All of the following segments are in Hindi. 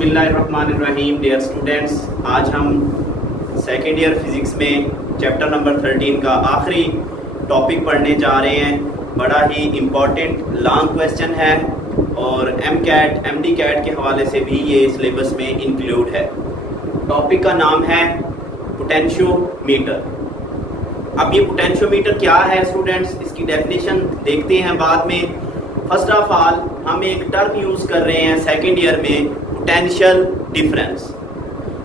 बिस्मिल्लाहिर्रहमानिर्रहीम। डियर स्टूडेंट्स, आज हम सेकेंड ईयर फिज़िक्स में चैप्टर नंबर 13 का आखिरी टॉपिक पढ़ने जा रहे हैं। बड़ा ही इम्पॉर्टेंट लॉन्ग क्वेश्चन है और MCAT MD CAT के हवाले से भी ये सिलेबस में इंक्लूड है। टॉपिक का नाम है पोटेंशियोमीटर। अब ये पोटेंशियोमीटर क्या है स्टूडेंट्स, इसकी डेफिनेशन देखते हैं बाद में। फर्स्ट ऑफ ऑल हम एक टर्म यूज़ कर रहे हैं सेकेंड ईयर में, पोटेंशियल डिफरेंस।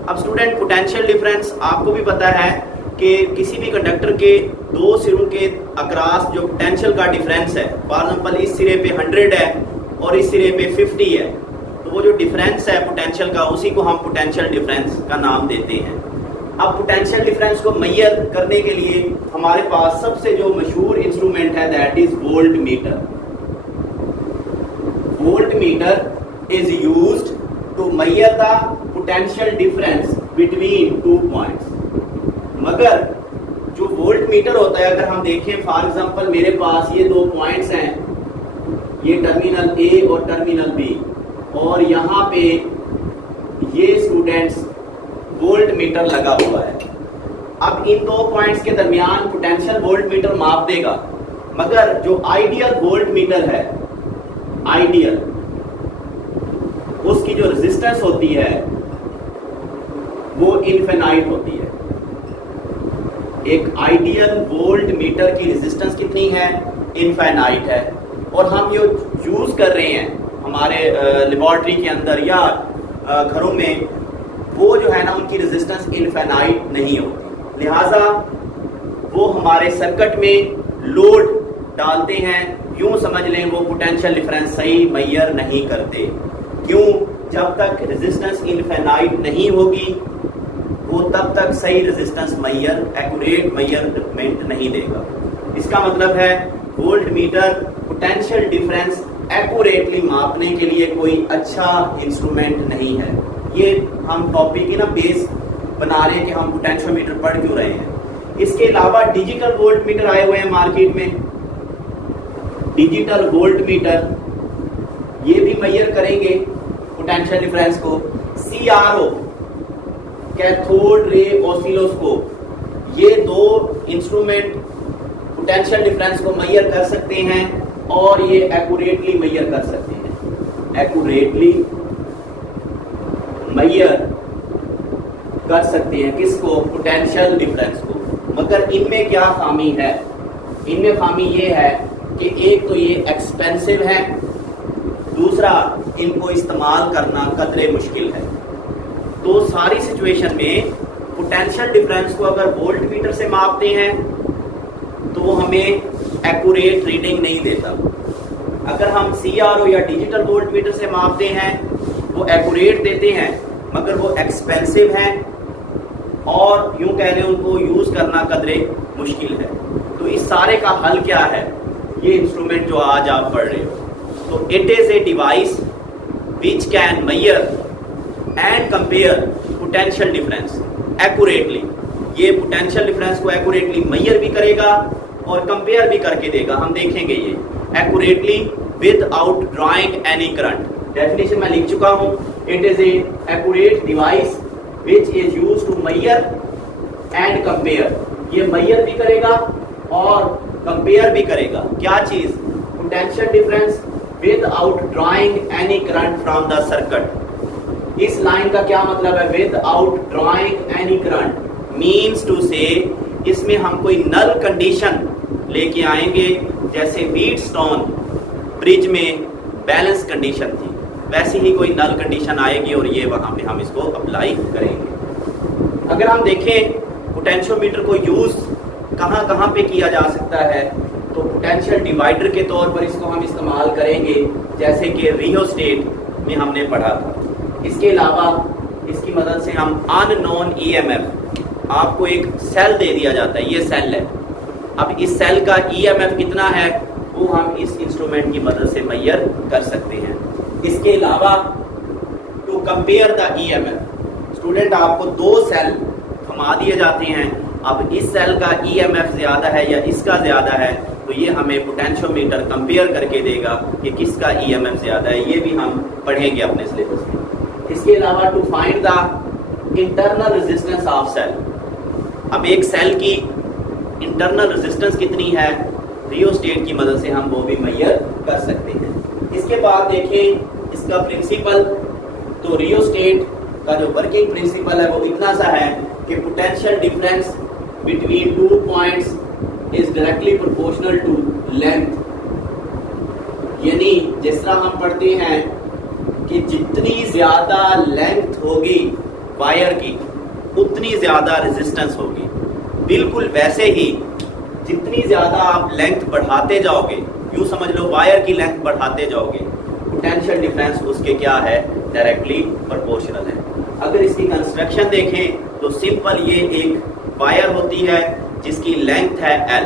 अब स्टूडेंट, पोटेंशियल डिफरेंस आपको भी पता है कि किसी भी कंडक्टर के दो सिरों के अक्रॉस जो पोटेंशियल का डिफरेंस है, फॉर एग्जांपल इस सिरे पे 100 है और इस सिरे पे 50 है, तो वो जो डिफरेंस है पोटेंशियल का, उसी को हम पोटेंशियल डिफरेंस का नाम देते हैं। अब पोटेंशियल डिफरेंस को मेजर करने के लिए हमारे पास सबसे जो मशहूर इंस्ट्रूमेंट है that is volt meter. Voltmeter is used to measure the potential difference between two points। मगर जो वोल्ट मीटर होता है, अगर हम देखें फॉर एग्जांपल मेरे पास ये दो पॉइंट्स हैं, ये टर्मिनल ए और टर्मिनल बी, और यहाँ पे ये स्टूडेंट्स वोल्ट मीटर लगा हुआ है। अब इन दो पॉइंट्स के दरमियान पोटेंशियल वोल्ट मीटर माप देगा, मगर जो आइडियल वोल्ट मीटर है, आइडियल, उसकी जो रेजिस्टेंस होती है वो इनफिनाइट होती है। एक आइडियल वोल्ट मीटर की रेजिस्टेंस कितनी है? इनफिनाइट है। और हम ये यूज कर रहे हैं हमारे लेबोरेटरी के अंदर या घरों में, वो जो है ना, उनकी रेजिस्टेंस इनफिनाइट नहीं होती, लिहाजा वो हमारे सर्किट में लोड डालते हैं। यूं समझ लें वो पोटेंशियल डिफरेंस सही मेजर नहीं करते। क्यों? जब तक रेजिस्टेंस इनफिनाइट नहीं होगी वो तब तक सही रेजिस्टेंस मेजर, एक्यूरेट मेजरमेंट नहीं देगा। इसका मतलब है volt meter potential difference accurately मापने के लिए कोई अच्छा इंस्ट्रूमेंट नहीं है। ये हम टॉपिक की ना बेस बना रहे हैं कि हम पोटेंशियोमीटर पढ़ क्यों रहे हैं। इसके अलावा डिजिटल वोल्ट मीटर आए हुए हैं मार्केट में। डिजिटल वोल्ट मीटर ये भी मेजर करेंगे पोटेंशियल डिफरेंस को। CRO, कैथोड रे ऑसिलोस्कोप, ये दो इंस्ट्रूमेंट पोटेंशियल डिफरेंस को मेजर कर सकते हैं और ये एक्यूरेटली मेजर कर सकते हैं। एक्यूरेटली मेजर कर सकते हैं किसको? पोटेंशियल डिफरेंस को। मगर इनमें क्या खामी है? इनमें खामी ये है कि एक तो ये एक्सपेंसिव है, दूसरा इनको इस्तेमाल करना कतरे मुश्किल है। तो सारी सिचुएशन में पोटेंशियल डिफरेंस को अगर वोल्ट मीटर से मापते हैं तो वो हमें एक्यूरेट रीडिंग नहीं देता। अगर हम CRO या डिजिटल वोल्ट मीटर से मापते हैं वो एक्यूरेट देते हैं, मगर वो एक्सपेंसिव हैं और यूं कह लें उनको यूज करना कतरे मुश्किल है। तो इस सारे का हल क्या है? ये इंस्ट्रूमेंट जो आज आप पढ़ रहे हो, तो it is a device which can measure and compare potential difference accurately. ये पोटेंशियल डिफरेंस को एक्यूरेटली मेजर भी करेगा और कंपेयर भी करके देगा। हम देखेंगे ये accurately without drawing any current. Definition मैं लिख चुका हूं। It is a accurate device which is used to measure and compare. ये मेजर भी करेगा और कंपेयर भी करेगा। क्या चीज? Potential difference without drawing any current from the circuit. इस लाइन का क्या मतलब है? Without drawing any current means to say इसमें हम कोई नल कंडीशन लेके आएंगे। जैसे व्हीटस्टोन ब्रिज में बैलेंस कंडीशन थी, वैसे ही कोई नल कंडीशन आएगी और ये वहां पे हम इसको अप्लाई करेंगे। अगर हम देखें पोटेंशियोमीटर को यूज कहाँ कहाँ पे किया जा सकता है, तो पोटेंशियल डिवाइडर के तौर पर इसको हम इस्तेमाल करेंगे, जैसे कि रियोस्टेट में हमने पढ़ा था। इसके अलावा इसकी मदद से हम अननोन EMF, आपको एक सेल दे दिया जाता है, ये सेल है। अब इस सेल का EMF कितना है वो हम इस इंस्ट्रूमेंट की मदद से मेजर कर सकते हैं। इसके अलावा to compare the EMF, student आपको दो सेल थमा दिए जाते हैं। अब इस सेल का EMF ज्यादा है या इसका ज्यादा है, तो ये हमें पोटेंशियोमीटर कंपेयर करके देगा कि किसका EMF ज्यादा है। ये भी हम पढ़ेंगे अपने सिलेबस में। इसके अलावा to find the internal resistance of cell. अब एक सेल की इंटरनल रेजिस्टेंस कितनी है, रियोस्टेट की मदद से हम वो भी मेजर कर सकते हैं। इसके बाद देखें इसका प्रिंसिपल, तो रियोस्टेट का जो वर्किंग प्रिंसिपल है वो इतना सा है कि potential difference between 2 points is directly proportional to length. यानी जिस तरह हम पढ़ते हैं कि जितनी ज्यादा लेंथ होगी वायर की उतनी ज्यादा रेजिस्टेंस होगी, बिल्कुल वैसे ही जितनी ज्यादा आप लेंथ बढ़ाते जाओगे, यूं समझ लो वायर की लेंथ बढ़ाते जाओगे, पोटेंशियल डिफरेंस उसके क्या है, डायरेक्टली प्रोपोर्शनल है। अगर इसकी कंस्ट्रक्शन देखें तो सिंपल, ये एक वायर होती है जिसकी लेंथ है L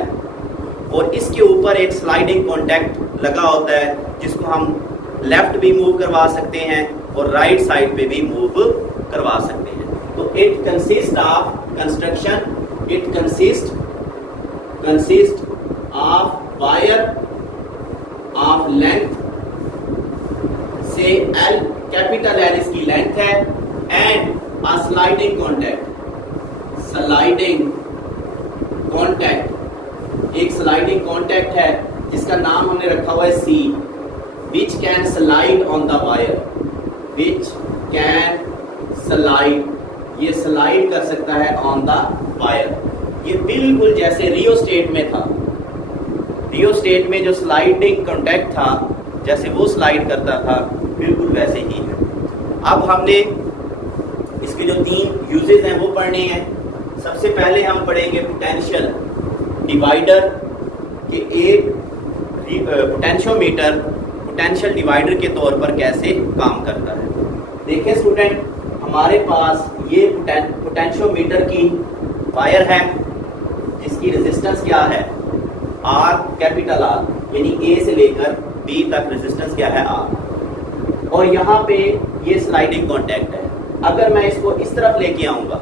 और इसके ऊपर एक स्लाइडिंग कॉन्टैक्ट लगा होता है जिसको हम लेफ्ट भी मूव करवा सकते हैं और राइट साइड पे भी मूव करवा सकते हैं। तो it consist of construction, it consist of wire of length से L, कैपिटल L इसकी लेंथ है, and a sliding contact, sliding contact, एक स्लाइडिंग कॉन्टैक्ट है जिसका नाम हमने रखा हुआ है C, which can slide on the wire, which can slide, ये स्लाइड कर सकता है ऑन द वायर। ये बिल्कुल जैसे रियोस्टेट में था, रियोस्टेट में जो स्लाइडिंग कॉन्टैक्ट था जैसे वो स्लाइड करता था, बिल्कुल वैसे ही है। अब हमने इसके जो 3 यूजेस हैं वो पढ़ने हैं। सबसे पहले हम पढ़ेंगे पोटेंशियल डिवाइडर कि एक पोटेंशियोमीटर पोटेंशियल डिवाइडर के तौर पर कैसे काम करता है। देखिए स्टूडेंट, हमारे पास ये पोटेंशियोमीटर की वायर है जिसकी रेजिस्टेंस क्या है, R, कैपिटल R, यानी A से लेकर B तक रेजिस्टेंस क्या है, R, और यहाँ पे ये स्लाइडिंग कॉन्टैक्ट है। अगर मैं इसको इस तरफ लेके आऊंगा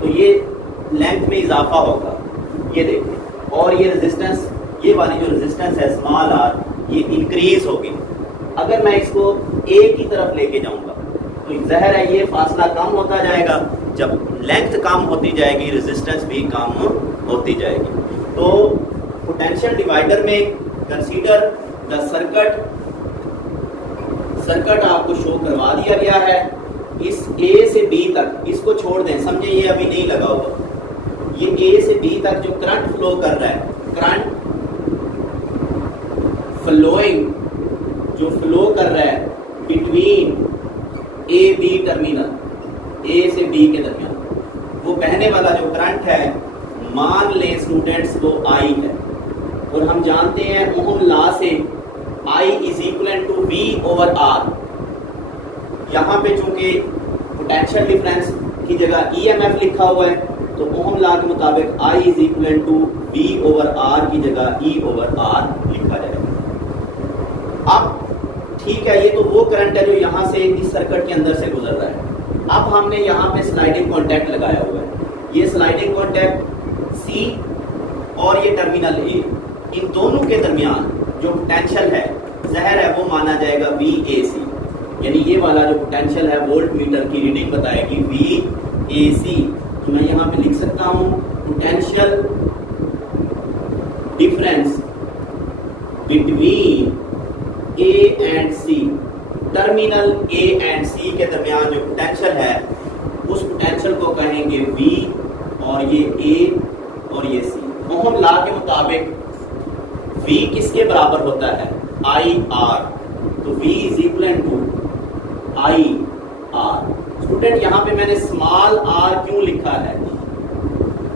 तो ये लेंथ में इजाफा होगा, ये देखिए, और ये रेजिस्टेंस, ये वाली जो रेजिस्टेंस है स्मॉल r, ये इंक्रीज होगी। अगर मैं इसको A की तरफ लेके जाऊंगा तो ज़ाहिर है ये फासला कम होता जाएगा, जब लेंथ कम होती जाएगी रेजिस्टेंस भी कम होती जाएगी। तो पोटेंशियल डिवाइडर में कंसीडर द सर्किट आपको शो करवा दिया गया है। इस A से B तक, इसको छोड़ दें, समझे ये अभी नहीं लगा हुआ, ये A से B तक जो करंट फ्लो कर रहा है, करंट फ्लोइंग जो फ्लो कर रहा है between A B terminal, A से B के दरमियान, वो बहने वाला जो करंट है, मान लें स्टूडेंट्स वो I है, और हम जानते हैं ओहम लॉ से I is equal to V over R। यहाँ पे चूंकि पोटेंशियल डिफरेंस की जगह EMF लिखा हुआ है, तो ओहम लॉ के मुताबिक I is equal to V over R की जगह E ओवर R लिखा जाएगा। अब ठीक है, ये तो वो करंट है जो यहाँ से इस सर्किट के अंदर से गुजर रहा है। अब हमने यहाँ पे स्लाइडिंग कॉन्टैक्ट लगाया हुआ है, ये स्लाइडिंग कॉन्टैक्ट C और ये टर्मिनल A, इन दोनों के दरमियान जो पोटेंशियल है ज़ाहिर है वो माना जाएगा VAC, यानी ये वाला जो पोटेंशियल है वोल्ट मीटर की रीडिंग बताएगी VAC। तो मैं यहाँ पे लिख सकता हूँ potential difference between A and C, terminal A and C के दरमियान जो पोटेंशियल है उस पोटेंशियल को कहेंगे V, और ये A और ये C। ओहम लॉ के मुताबिक V किसके बराबर होता है, IR, तो V is equal to IR। Student यहाँ पे मैंने स्मॉल r क्यों लिखा है,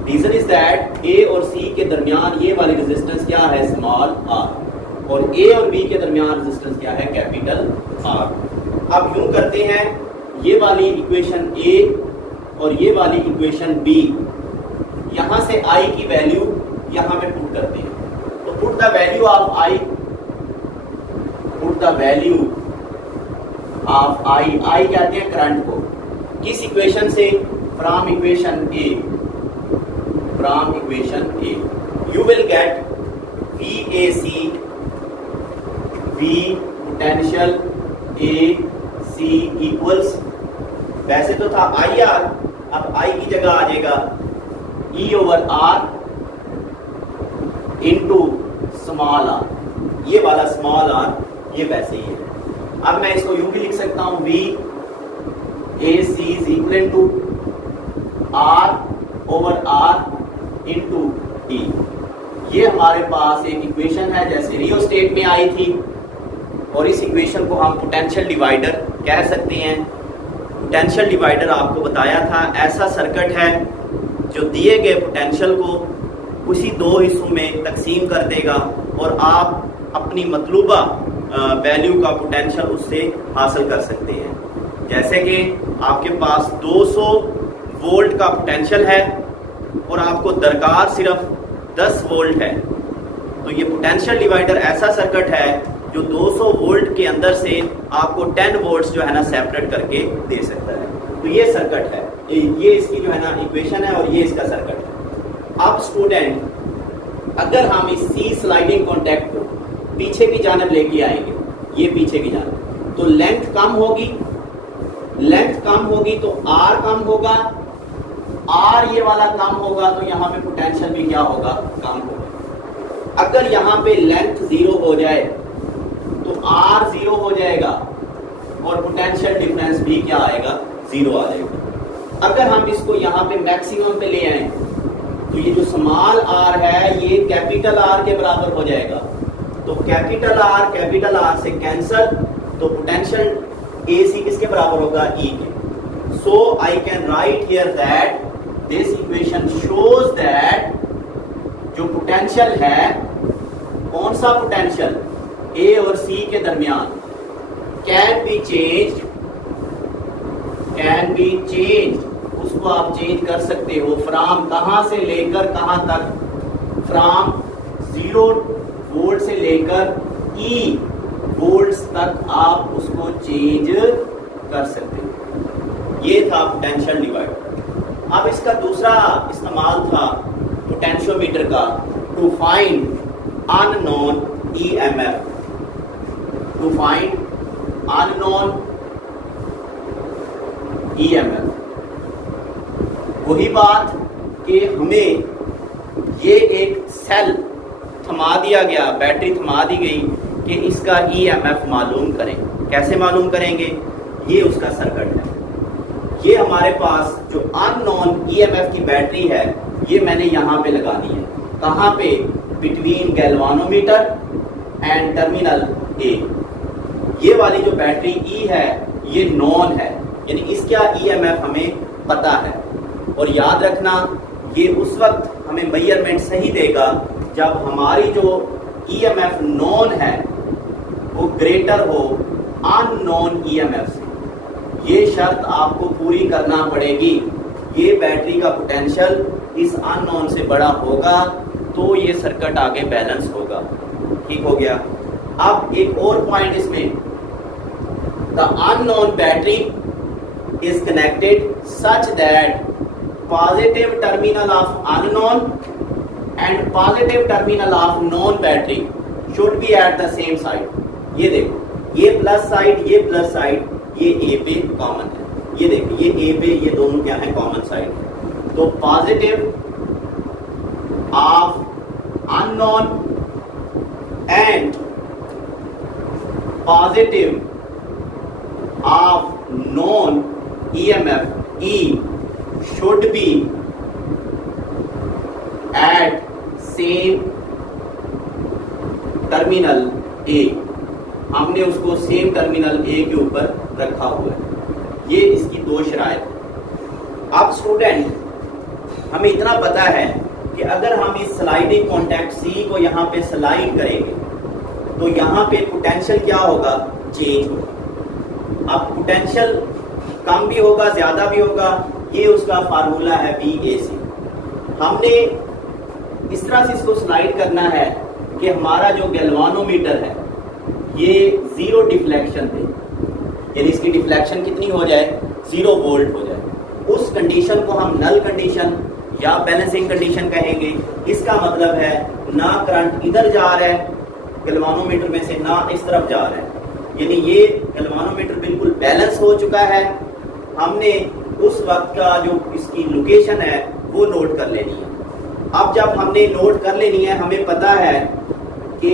रीजन इज दैट A और C के दरमियान ये वाली रेजिस्टेंस क्या है, स्मॉल r, और A और B के दरमियान रेजिस्टेंस क्या है, कैपिटल R। अब यूं करते हैं, ये वाली इक्वेशन A और ये वाली इक्वेशन B, यहाँ से I की वैल्यू यहाँ पे पुट करते हैं। तो put the value of I, put the value of I कहते हैं करंट को, किस इक्वेशन से, from equation A, from equation A you will get VAC, V potential AC equals वैसे तो था आई आर, अब आई की जगह आ जाएगा E over R into small R, ये वाला स्मॉल आर ये वैसे ही है। अब मैं इसको यूं भी लिख सकता हूं V A C is equal to R over R into E. ये हमारे पास एक इक्वेशन है जैसे रियोस्टेट में आई थी, और इस इक्वेशन को हम पोटेंशियल डिवाइडर कह सकते हैं। पोटेंशियल डिवाइडर आपको बताया था ऐसा सर्किट है जो दिए गए पोटेंशियल को उसी दो हिस्सों में तकसीम कर देगा और आप अपनी मतलूबा वैल्यू का पोटेंशियल उससे हासिल कर सकते हैं। जैसे कि आपके पास 200 वोल्ट का पोटेंशियल है और आपको दरकार सिर्फ 10 वोल्ट है, तो ये पोटेंशियल डिवाइडर ऐसा सर्किट है जो 200 वोल्ट के अंदर से आपको 10 वोल्ट्स जो है ना सेपरेट करके दे सकता है। तो ये सर्किट है, ये इसकी जो है ना इक्वेशन है और ये इसका सर्किट है। अब स्टूडेंट अगर हम इस सी स्लाइडिंग कॉन्टैक्ट को पीछे की जानब लेके आएंगे, ये पीछे की जानब, तो लेंथ कम होगी, लेंथ कम होगी तो आर कम होगा, आर ये वाला कम होगा तो यहाँ पे पोटेंशियल भी क्या होगा, कम होगा। अगर यहाँ पे लेंथ 0 हो जाए तो आर 0 हो जाएगा और पोटेंशियल डिफरेंस भी क्या आएगा, 0 आ जाएगा। अगर हम इसको यहाँ पे मैक्सिमम पे ले आए तो ये जो स्मॉल आर है ये कैपिटल आर के बराबर हो जाएगा, तो कैपिटल आर से कैंसल, तो पोटेंशियल ए सी किसके बराबर होगा, ई के। So I can write here that this equation shows that जो पोटेंशियल है, कौन सा पोटेंशियल, ए और सी के दरमियान, कैन बी चेंज, उसको आप चेंज कर सकते हो फ्रॉम, कहां से लेकर कहां तक, फ्रॉम 0 वोल्ट से लेकर ई वोल्ट्स तक आप उसको चेंज कर सकते हो। ये था पोटेंशियल डिवाइडर। अब इसका दूसरा इस्तेमाल था पोटेंशियोमीटर का, to find unknown EMF, to find unknown EMF. वही बात कि हमें ये एक सेल थमा दिया गया, बैटरी थमा दी गई कि इसका ईएमएफ मालूम करें। कैसे मालूम करेंगे, ये उसका सर्किट है। ये हमारे पास जो अननोन ईएमएफ की बैटरी है ये मैंने यहाँ पे लगानी है, कहाँ पे, बिटवीन गैल्वानोमीटर एंड टर्मिनल ए। ये वाली जो बैटरी ई है ये नॉन है, यानी इसका ईएमएफ हमें पता है। और याद रखना ये उस वक्त हमें मेजरमेंट सही देगा जब हमारी जो ईएमएफ नॉन है वो ग्रेटर हो अननोन ईएमएफ से। ये शर्त आपको पूरी करना पड़ेगी। ये बैटरी का पोटेंशियल इस अननोन से बड़ा होगा तो ये सर्किट आगे बैलेंस होगा। ठीक हो गया। अब एक और पॉइंट इसमें, the unknown battery is connected such that positive terminal of unknown and positive terminal of non battery should be at the same side. ये देखो, ये प्लस साइड, ये प्लस साइड, ये ए पे कॉमन है। ये देखो, ये ए पे ये दोनों क्या है, कॉमन साइड है। तो positive of unknown and positive of non EMF E should be at same terminal ए। हमने उसको सेम टर्मिनल ए के ऊपर रखा हुआ है। ये इसकी दो शराइत। अब स्टूडेंट हमें इतना पता है कि अगर हम इस स्लाइडिंग कॉन्टैक्ट सी को यहाँ पे स्लाइड करेंगे तो यहाँ पे पोटेंशियल क्या होगा, चेंज होगा। अब पोटेंशियल कम भी होगा, ज्यादा भी होगा, ये उसका फार्मूला है VAC। हमने इस तरह से इसको स्लाइड करना है कि हमारा जो गैल्वानोमीटर है ये 0 डिफ्लेक्शन दे, यानी इसकी डिफ्लेक्शन कितनी हो जाए, 0 वोल्ट हो जाए। उस कंडीशन को हम नल कंडीशन या बैलेंसिंग कंडीशन कहेंगे। इसका मतलब है ना करंट इधर जा रहा है गैल्वानोमीटर में से, ना इस तरफ जा रहा है, यानी ये गैल्वानोमीटर बिल्कुल बैलेंस हो चुका है हमने उस वक्त का जो इसकी लोकेशन है वो नोट कर लेनी है। अब जब हमने नोट कर लेनी है, हमें पता है कि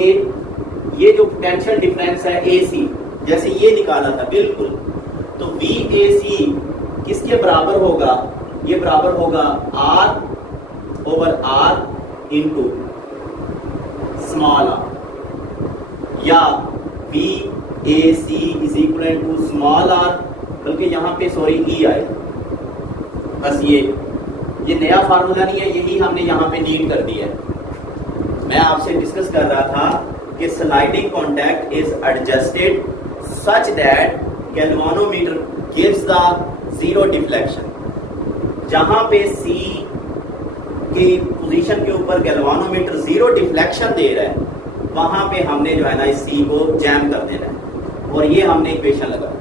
ये जो पोटेंशियल डिफरेंस है AC, जैसे ये निकाला था बिल्कुल, तो VAC किसके बराबर होगा? ये बराबर होगा R/R इंटू स्मॉल r, या VAC is equal to small r, बल्कि यहाँ पे सॉरी E आए, बस ये नया फार्मूला नहीं है, यही हमने यहाँ पे नीड कर दिया है। मैं आपसे डिस्कस कर रहा था कि sliding contact is adjusted such that galvanometer gives the zero deflection. जहां पे C की पोजीशन के ऊपर गैल्वानोमीटर जीरो डिफ्लेक्शन दे रहा है, वहां पे हमने जो है ना इस C को जैम कर देना है, और ये हमने इक्वेशन लगा।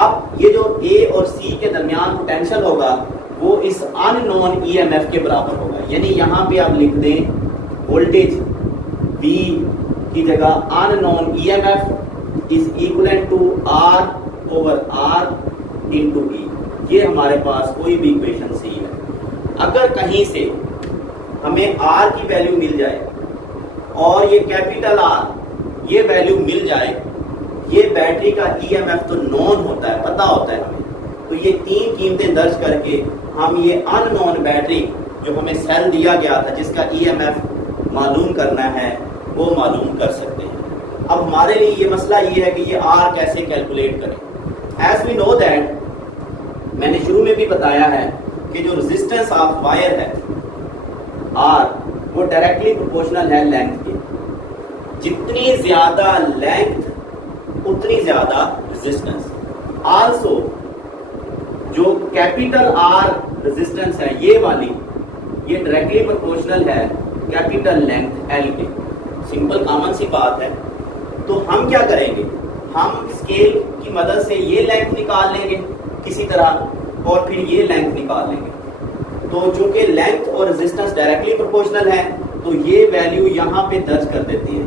अब ये जो A और C के दरमियान पोटेंशियल होगा वो इस अननोन EMF के बराबर होगा। यानी यहाँ पे आप लिख दें वोल्टेज V की जगह unknown EMF is equal to R/R into E। ये हमारे पास कोई भी इक्वेशन C है। अगर कहीं से हमें R की वैल्यू मिल जाए और ये कैपिटल R ये वैल्यू मिल जाए, ये बैटरी का EMF तो नोन होता है, पता होता है हमें, तो ये तीन कीमतें दर्ज करके हम ये अननोन बैटरी जो हमें सेल दिया गया था जिसका EMF मालूम करना है वो मालूम कर सकते हैं। अब हमारे लिए ये मसला ये है कि ये R कैसे कैलकुलेट करें। एज वी नो दैट, मैंने शुरू में भी बताया है कि जो रेजिस्टेंस ऑफ वायर है R वो डायरेक्टली प्रोपोर्शनल है लेंथ के। जितनी ज्यादा लेंथ उतनी ज्यादा रेजिस्टेंस। आल्सो जो कैपिटल R रेजिस्टेंस है ये वाली, ये डायरेक्टली प्रोपोर्शनल है कैपिटल लेंथ L के। सिंपल कॉमन सी बात है। तो हम क्या करेंगे, हम स्केल की मदद से ये लेंथ निकाल लेंगे किसी तरह और फिर ये लेंथ निकाल लेंगे। तो चूंकि लेंथ और रेजिस्टेंस डायरेक्टली प्रोपोर्शनल है तो ये वैल्यू यहाँ पे दर्ज कर देती है।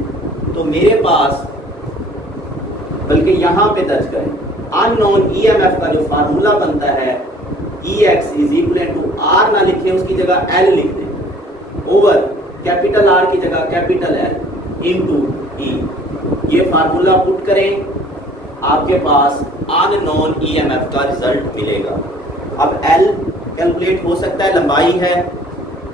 तो मेरे पास, बल्कि यहाँ पे दर्ज करें, अननोन EMF का जो फार्मूला बनता है EX is equal to R ना लिखें, उसकी जगह L लिख दें, ओवर कैपिटल R की जगह कैपिटल L इंटू E। ये फार्मूला पुट करें, आपके पास अननोन EMF का रिजल्ट मिलेगा। अब L कैलकुलेट हो सकता है, लंबाई है,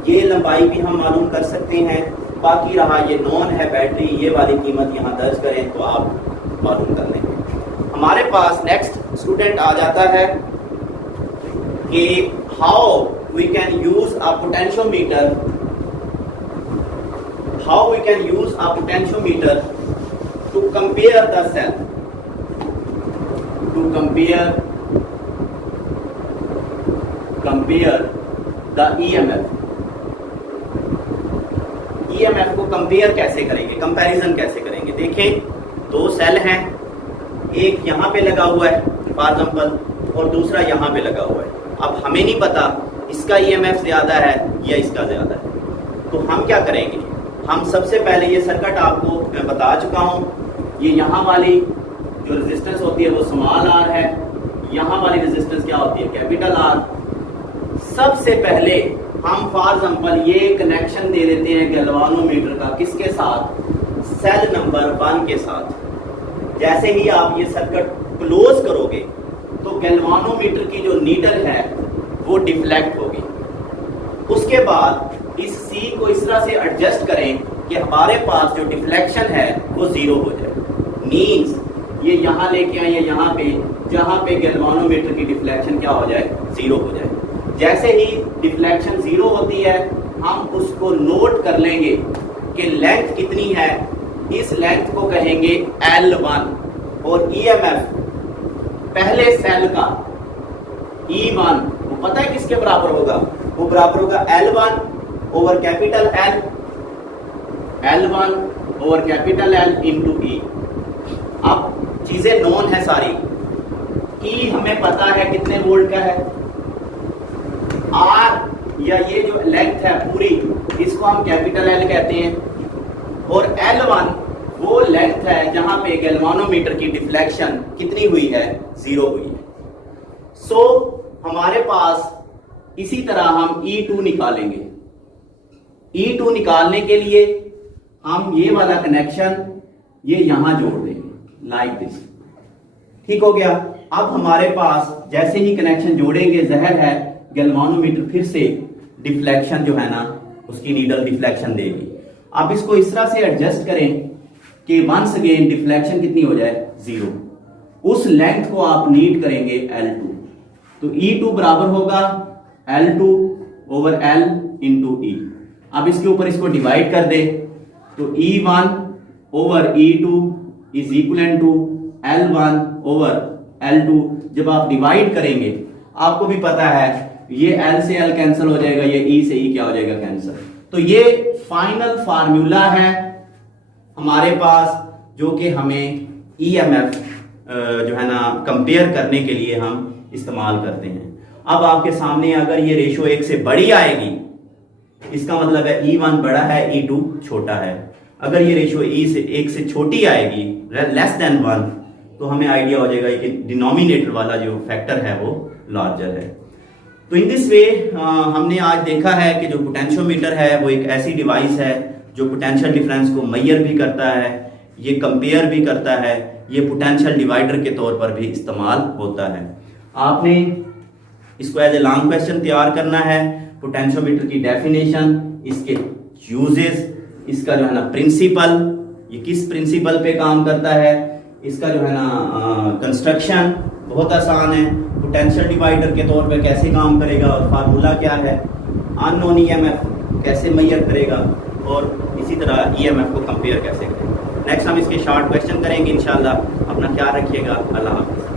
ये लंबाई भी हम मालूम कर सकते हैं। बाकी रहा ये नॉन है बैटरी, ये वाली कीमत यहाँ दर्ज करें तो आप मालूम कर लेंगे। हमारे पास नेक्स्ट स्टूडेंट आ जाता है कि how we can use a potentiometer, how we can use a potentiometer to compare the cell, to compare the EMF। EMF को कंपेयर कैसे करेंगे, कंपैरिजन कैसे करेंगे? देखें, दो सेल हैं, एक यहाँ पे लगा हुआ है फॉर एग्जांपल और दूसरा यहाँ पे लगा हुआ है। अब हमें नहीं पता इसका EMF ज्यादा है या इसका ज्यादा है, तो हम क्या करेंगे? हम सबसे पहले ये सर्किट आपको मैं बता चुका हूँ। ये यहाँ वाली जो रेजिस्टेंस होती है वो स्मॉल r है, यहाँ वाली रेजिस्टेंस क्या होती है? Capital R। सबसे पहले हम फॉर एग्जांपल ये कनेक्शन दे देते हैं गैल्वानोमीटर का, किसके साथ? सेल नंबर 1 के साथ। जैसे ही आप ये सर्किट क्लोज करोगे तो गैल्वानोमीटर की जो नीडल है वो डिफ्लेक्ट होगी। उसके बाद इस C को इस तरह से एडजस्ट करें कि हमारे पास जो डिफ्लेक्शन है वो जीरो हो जाए। मींस ये यहाँ लेके आए यहाँ पे, जहाँ पे गैल्वानोमीटर की डिफ्लेक्शन क्या हो जाए? जीरो हो जाए। जैसे ही डिफ्लेक्शन जीरो होती है हम उसको नोट कर लेंगे कि लेंथ कितनी है। इस लेंथ को कहेंगे L1 और EMF पहले सेल का E1 वो पता है किसके बराबर होगा? वो बराबर होगा L1 over capital L, L1 over capital L into E। अब चीजें नोन है सारी। E हमें पता है कितने वोल्ट का है, R या ये जो लेंथ है पूरी इसको हम कैपिटल L कहते हैं, और L1 वो लेंथ है जहां पे गैल्वानोमीटर की डिफ्लेक्शन कितनी हुई है? जीरो हुई है। सो हमारे पास इसी तरह हम E2 निकालेंगे। E2 निकालने के लिए हम ये वाला कनेक्शन ये यहां जोड़ देंगे लाइक दिस। ठीक हो गया। अब हमारे पास जैसे ही कनेक्शन जोड़ेंगे, जहर है गैल्वानोमीटर फिर से डिफ्लेक्शन जो है ना उसकी नीडल डिफ्लेक्शन देगी। आप इसको इस तरह से एडजस्ट करें कि वंस अगेन डिफ्लेक्शन कितनी हो जाए 0। उस लेंथ को आप नीड करेंगे L2। तो E2 बराबर होगा L2 over L into E। अब इसके ऊपर इसको डिवाइड कर दे तो E1 over E2 is equal to L1 over L2। जब आप डिवाइड करेंगे आपको भी पता है ये L से L कैंसिल हो जाएगा, ये E से E क्या हो जाएगा कैंसिल। तो ये फाइनल फार्मूला है हमारे पास जो कि हमें EMF जो है ना कंपेयर करने के लिए हम इस्तेमाल करते हैं। अब आपके सामने अगर ये रेशो 1 से बड़ी आएगी इसका मतलब है E1 बड़ा है E2 छोटा है। अगर ये रेशो E1 से छोटी आएगी लेस देन 1 तो हमें आइडिया हो जाएगा कि डिनोमिनेटर वाला जो फैक्टर है वो लार्जर है। तो इन दिस वे हमने आज देखा है कि जो पोटेंशियोमीटर है वो एक ऐसी डिवाइस है जो पोटेंशियल डिफरेंस को मेजर भी करता है, ये कंपेयर भी करता है, ये पोटेंशियल डिवाइडर के तौर पर भी इस्तेमाल होता है। आपने इसको एज ए लॉन्ग क्वेश्चन तैयार करना है। पोटेंशियोमीटर की डेफिनेशन, इसके यूजेस, इसका जो है ना प्रिंसिपल, ये किस प्रिंसिपल पे काम करता है, इसका जो है ना कंस्ट्रक्शन बहुत आसान है, पोटेंशियल डिवाइडर के तौर पे कैसे काम करेगा और फार्मूला क्या है, अननोन EMF कैसे मेजर करेगा और इसी तरह EMF को कंपेयर कैसे करेगा। नेक्स्ट हम इसके शॉर्ट क्वेश्चन करेंगे इंशाल्लाह। अपना ख्याल रखिएगा। अल्लाह हाफिज़।